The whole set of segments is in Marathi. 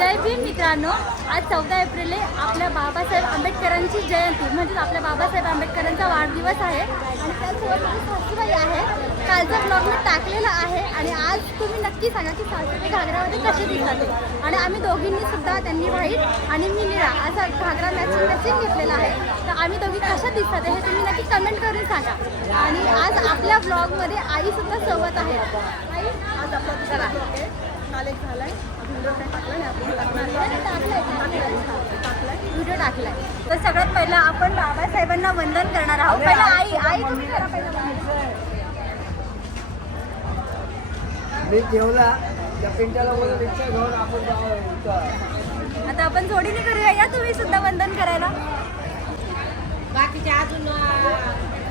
जय भीम मित्रांनो आज चौदा एप्रिल आहे आपल्या बाबासाहेब आंबेडकरांची जयंती म्हणजेच आपल्या बाबासाहेब आंबेडकरांचा वाढदिवस आहे. आणि त्यासोबत माझी सासूबाई आहे कालचा ब्लॉग मी टाकलेला आहे आणि आज तुम्ही नक्की सांगा की सासूबाई घागरामध्ये कसे दिसतात. आणि आम्ही दोघींनी सुद्धा त्यांनी व्हाईट आणि मी निळा असा घागरा मॅचिंग मॅचिंग घेतलेला आहे. तर आम्ही दोघी कशा दिसतात हे तुम्ही नक्की कमेंट करून सांगा. आणि आज आपल्या ब्लॉगमध्ये आईसुद्धा सोबत आहे. आई? आज आपला दुसरा आहे. काल एक झालाय व्हिडिओ टाकला नाही टाकलाय तर सगळ्यात पहिला आपण बाबासाहेबांना वंदन करणार आहोत. पहिला आई आई तुम्ही करा. मी जेवला त्या पिंट्याला बोलून रिक्षा घेऊन आपण. आता आपण जोडीने करूया. या तुम्ही सुद्धा वंदन करायला. बाकीचे अजून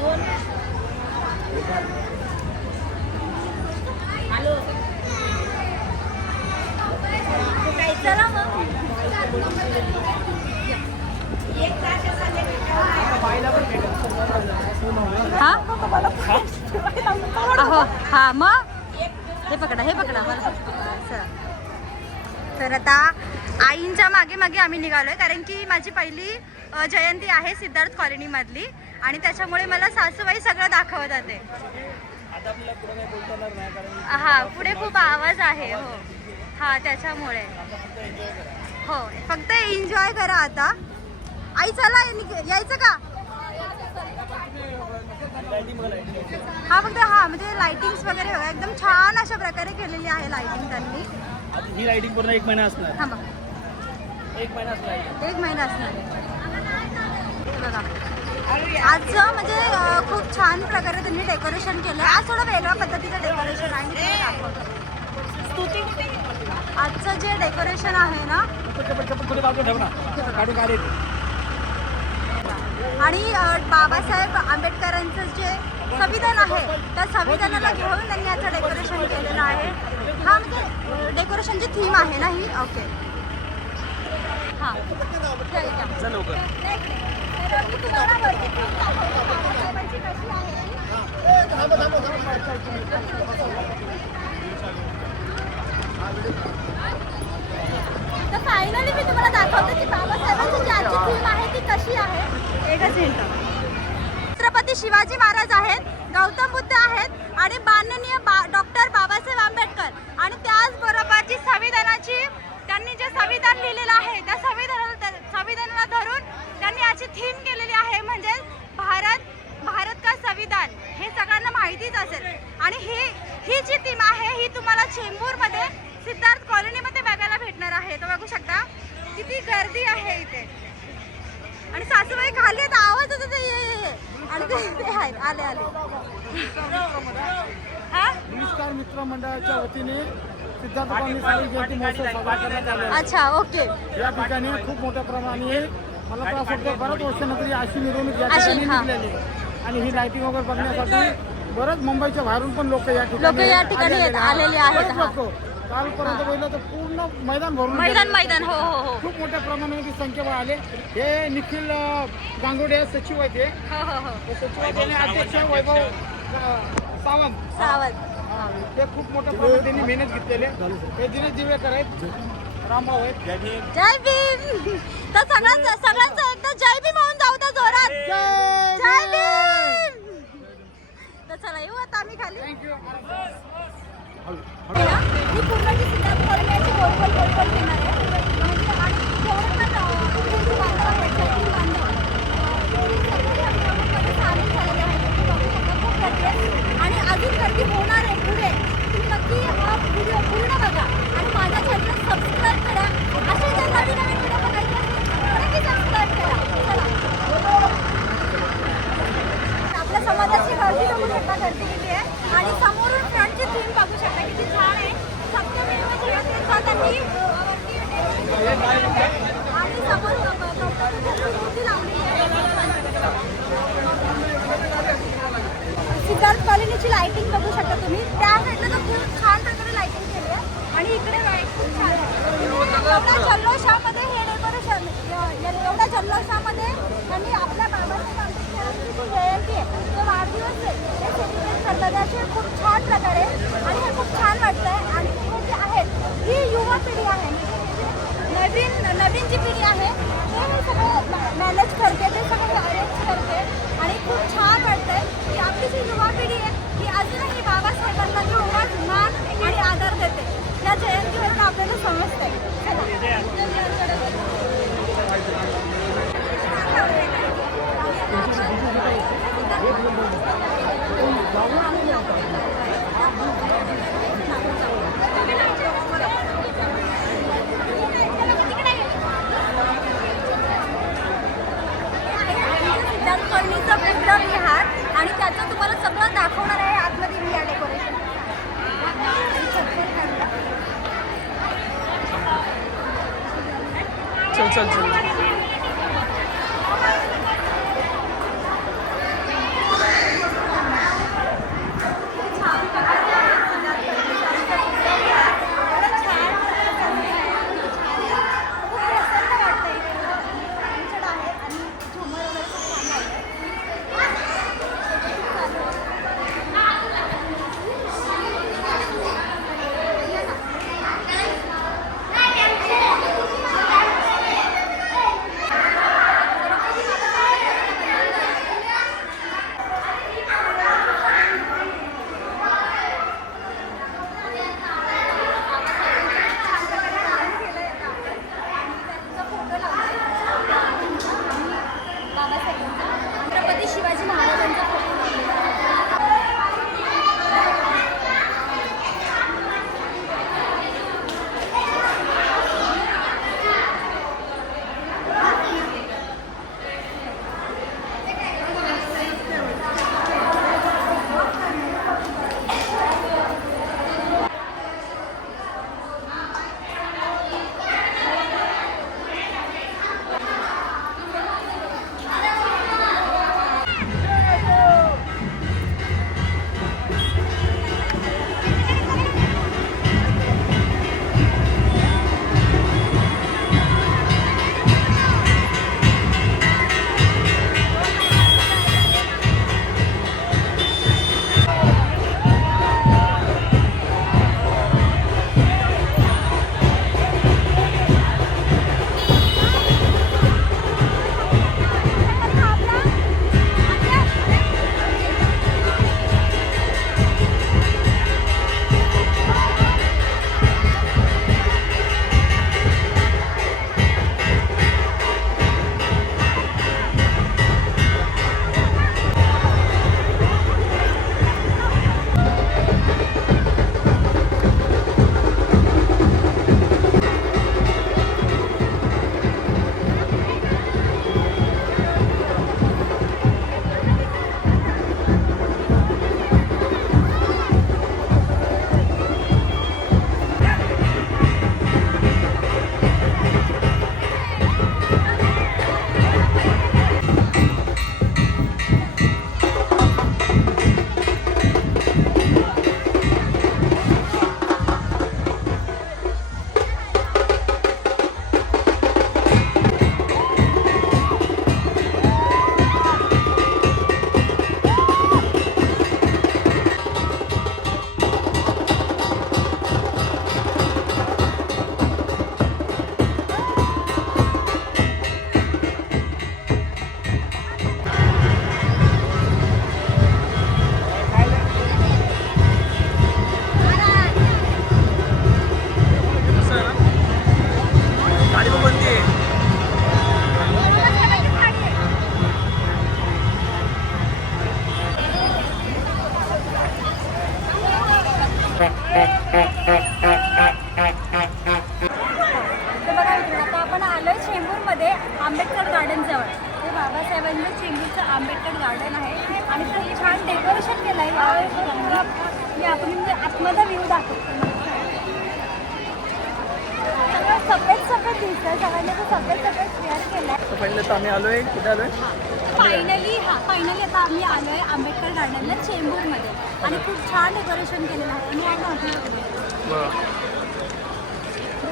दोन. हॅलो. हा? अहो हा मग? हे पकडा हे पकडा. मला असं. तर आता आईंच्या मागे मागे आम्ही निघालोय कारण की माझी पहिली जयंती आहे सिद्धार्थ कॉलनी मधली आणि त्याच्यामुळे मला सासूबाई सगळं दाखवत जाते हा पुढे खूप आवाज आहे हो. हा त्याच्यामुळे. हो फक्त एन्जॉय करा आता. आई चला यायचं का? हा फक्त हा म्हणजे लाइटिंग्स वगैरे बघा. एकदम छान अशा प्रकारे केलेली आहे लाइटिंग त्यांनी. ही रायटिंग पूर्ण एक महिना असणार. थांबा. एक महिना असणार एक महिना असणार बघा. आजचं म्हणजे खूप छान प्रकारे त्यांनी डेकोरेशन केलं आज थोडं वेगळ्या पद्धतीचं डेकोरेशन आहे. आजचं जे डेकोरेशन आहे ना आणि बाबासाहेब आंबेडकरांचं जे संविधान आहे त्या संविधानाला घेऊन त्यांनी याचं डेकोरेशन केलेलं आहे. हा म्हणजे डेकोरेशनची थीम आहे ना ही? ओके हां. तुम्हाला वरती थीम दाखवते. बाबासाहेबांची कशी आहे तर फायनली मी तुम्हाला दाखवते की बाबासाहेबांची जी आजची थीम आहे ती कशी आहे. एकच मिनिट. छत्रपती शिवाजी महाराज आहेत गौतम बुद्ध आहेत आणि माननीय बा डॉक्टर बाबासाहेब आंबेडकर आणि त्याचबरोबरची संविधानाची त्यांनी जे संविधान लिहिलेलं आहे त्या संविधानाला संविधानाला धरून त्यांनी याची थीम केलेली आहे म्हणजे भारत भारत का संविधान हे सगळ्यांना माहितीच असेल आणि ही ही जी थीम आहे ही तुम्हाला चेंबूरमध्ये सिद्धार्थ कॉलनीमध्ये बघायला भेटणार आहे तर बघू शकता किती गर्दी आहे इथे आणि सासूबाई खाली आहेत आवाज येतो ते ये आणि ते आहेत आले आले हा? नमस्कार मित्र मंडळाच्या वतीने सिद्धार्थ कॉलनी साई जयंती महोत्सव साजरा करण्यात आला आहे. अच्छा ओके या ठिकाणी खूप मोठ्या प्रमाणे मला तर असं वाटतं बऱ्याच वर्षानंतर ही अशी मिरवणूक या अशी, ठिकाणी हा. निघलेली आहे. आणि ही लाइटिंग वगैरे बघण्यासाठी बरंच मुंबईच्या बाहेरून पण लोक या ठिकाणी लोकं या ठिकाणी आलेले आहेत, आलेले आहेत, बरेच हा. लोकं. कालपर्यंत पहिलं तर पूर्ण मैदान भरून मैदान मैदान हो हो हो. खूप मोठ्या प्रमाणामध्ये संख्या आले हे निखिल गांगुडे सचिव आहेत हे. हो हो हो. हे सचिव आहेत आणि अध्यक्ष वैभव अं, सावंत. सावध हा, ते खूप मोठ्या प्रमाणात त्यांनी मेहनत घेतलेली आहे. हे दिनेश दिवेकर आहेत. रामभाऊ आहेत. जय भीम. तर सगळ्यांचं सगळ्यांचं एकदा जय भीम होऊन जाऊ द्या जोरात. जय भीम. तर चला येऊ आता आम्ही खाली. थँक्यू ही म्हणजे आणि गर्दी होणार आहे तुम्ही नक्की पूर्ण बघा. आणि माझ्या करा. असे आपल्या समाजाची आणि समोरून फ्रंटची थीम बघू शकता की छान आहे सप्तमी त्यांनी आणि समोर गणपतीची मूर्ती लावलेली आहे सिद्धार्थ कॉलनीची लाइटिंग बघू शकता तुम्ही. त्या साईडला तर खूप छान प्रकारे लाइटिंग केली आहे. आणि इकडे लाइट खूप छान आहे. एवढ्या जल्लोषामध्ये हे डेकोरेशन एवढ्या जल्लोषामध्ये आणि आपल्या बाबासाहेब आंबेडकरांची जी जयंती आहे. तो वाढदिवस आहे. ते सेलिब्रेट करतात. असे खूप छान प्रकारे. आणि हे खूप छान वाटतंय. आणि आहेत ही युवा पिढी आहे. नवीन नवीन जी पिढी आहे. ते हे सगळं मॅनेज करते ते सगळं अरेंज करते आणि खूप छान वाटतंय की आपली जी युवा पिढी आहे ही अजूनही बाबासाहेबांना एवढाच मान आणि आदर देते. या जयंतीवरून आपल्याला समजतंय. चल छत्रपती आतमध्ये व्ह्यू दाखवतो सगळं सफेद सफेद दिसतं सगळ्यांनी असं सफेद सफेद वेअर केलं आहे तर पहिलं तर आम्ही आलोय. कुठे आलोय. फायनली हा. फायनली आता आम्ही आलोय आंबेडकर गार्डनला चेंबूरमध्ये. आणि खूप छान डेकोरेशन केलेलं आहे. आणि आहे ना.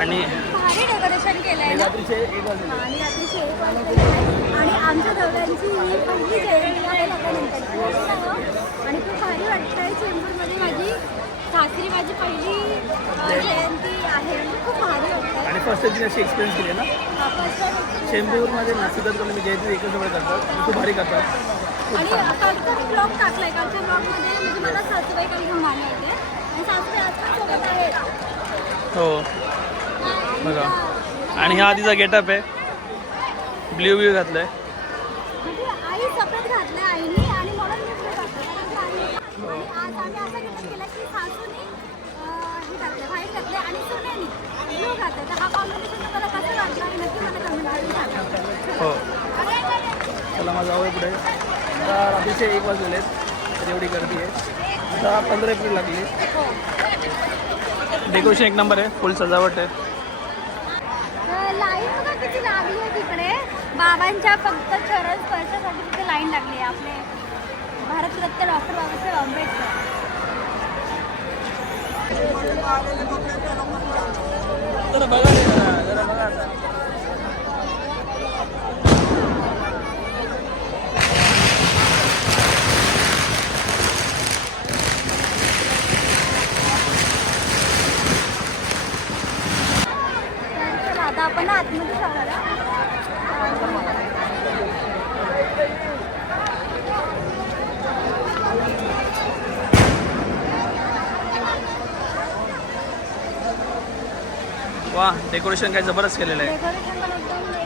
आणि भारी डेकोरेशन केलं आहे ना. रात्रीचे एक वाजले. आणि रात्रीचे एक वाजता आहे. आणि आमच्या दोघांची ही पहिली जयंती आहे लग्नानंतरची आणि खूप भारी वाटतंय चेंबूरमध्ये. माझी सासरी माझी पहिली जयंती आहे. खूप भारी आणि फर्स्ट टाइम अशी एक्सपिरियन्स केली ना? time experience. चेंबूरमध्ये नाशिकात कोणी मी जयंती करतात खूप भारी करतात. आणि कालचा मी ब्लॉग टाकलाय कालच्या ब्लॉगमध्ये म्हणजे मला सासूबाई काल घेऊन आले होते. आणि सासूबाई आज पण सोबत आहेत. हो. बघा. आणि हा आधीचा गेटअप आहे. ब्ल्यू ब्ल्यू घातलाय. म्हणजे आई सफेद घातलं आईने आणि म्हणून मी ब्लू घातलं कारण की आई आणि आज आम्ही असं गेटअप केला की सासूने अं, हे घातलं व्हाईट घातलं आणि सुनेनी ब्लू घातलं तर हा कॉम्बिनेशन तुम्हाला कसं वाटलं आणि नक्की मला कमेंट करून सांगा हो. चला माझा आवड पुढे. आता रात्रीचे एक वाजलेले आहेत तर एवढी गर्दी आहे. आता पंधरा एप्रिल लागली. हो डेकोरेशन एक नंबर आहे फुल सजावट आहे. तिकडे. बाबांच्या फक्त चरण स्पर्शासाठी तिथे लाईन लागली आहे. आपले भारतरत्न डॉक्टर बाबासाहेब आंबेडकर जरा बघा रे जरा जरा बघा आता तर चला आता आपण ना आतमध्ये जाऊया वा डेकोरेशन काय जबरदस्त केलेलं आहे.